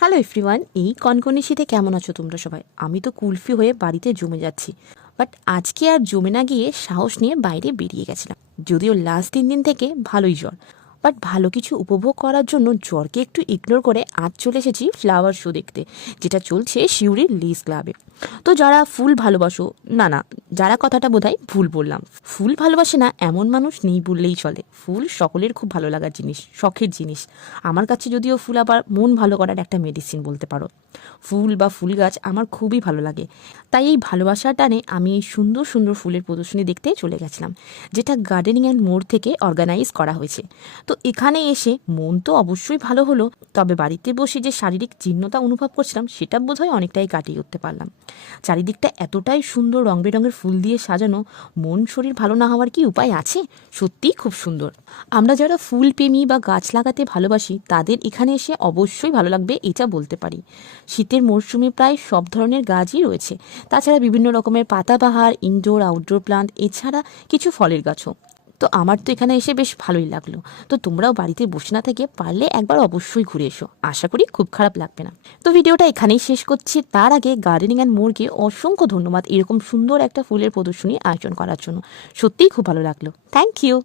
Hello everyone, এই কনকনে শীতে কেমন আছো তোমরা সবাই? আমি তো কুলফি হয়ে বাড়িতে জমে যাচ্ছি। বাট আজকে আর জমে না গিয়ে সাহস নিয়ে বাইরে বেরিয়ে গেছিলাম। যদিও লাস্ট 3 দিন থেকে ভালোই জ্বর, বাট ভালো কিছু উপভোগ করার জন্য জ্বরকে একটু ইগনোর করে আজ চলে এসেছি ফ্লাওয়ার শো দেখতে, যেটা চলছে সিউড়ির লিস ক্লাবে। তো যারা ফুল ভালোবাসো, না, যারা কথাটা বোধহয় ভুল বললাম, ফুল ভালোবাসে না এমন মানুষ নেই বললেই চলে। ফুল সকলের খুব ভালো লাগার জিনিস, শখের জিনিস। আমার কাছে যদিও ফুল আবার মন ভালো করার একটা মেডিসিন বলতে পারো। ফুল বা ফুল গাছ আমার খুবই ভালো লাগে। তাই এই ভালোবাসার টানে আমি এই সুন্দর সুন্দর ফুলের প্রদর্শনী দেখতে চলে গেছিলাম, যেটা গার্ডেনিং অ্যান্ড মোর থেকে অর্গানাইজ করা হয়েছে। তো এখানে এসে মন তো অবশ্যই ভালো হলো, তবে বাড়িতে বসে যে শারীরিক জীর্ণতা অনুভব করছিলাম সেটা বোধহয় অনেকটাই কাটিয়ে উঠতে পারলাম। চারিদিকটা এতটাই সুন্দর, রং বেরঙের ফুল দিয়ে সাজানো, মন শরীর ভালো না হওয়ার কি উপায় আছে? সত্যিই খুব সুন্দর। আমরা যারা ফুল প্রেমী বা গাছ লাগাতে ভালোবাসি তাদের এখানে এসে অবশ্যই ভালো লাগবে, এটা বলতে পারি। শীতের মরশুমে প্রায় সব ধরনের গাছই রয়েছে। তাছাড়া বিভিন্ন রকমের পাতাবাহার, ইনডোর আউটডোর প্লান্ট, এছাড়া কিছু ফলের গাছও। তো আমার তো এখানে এসে বেশ ভালোই লাগলো। তো তোমরাও বাড়িতে বসে না থেকে পারলে একবার অবশ্যই ঘুরে এসো, আশা করি খুব খারাপ লাগবে না। তো ভিডিওটা এখানেই শেষ করছি। তার আগে গার্ডেনিং অ্যান্ড মোরকে অসংখ্য ধন্যবাদ এরকম সুন্দর একটা ফুলের প্রদর্শনী আয়োজন করার জন্য। সত্যিই খুব ভালো লাগলো। Thank you.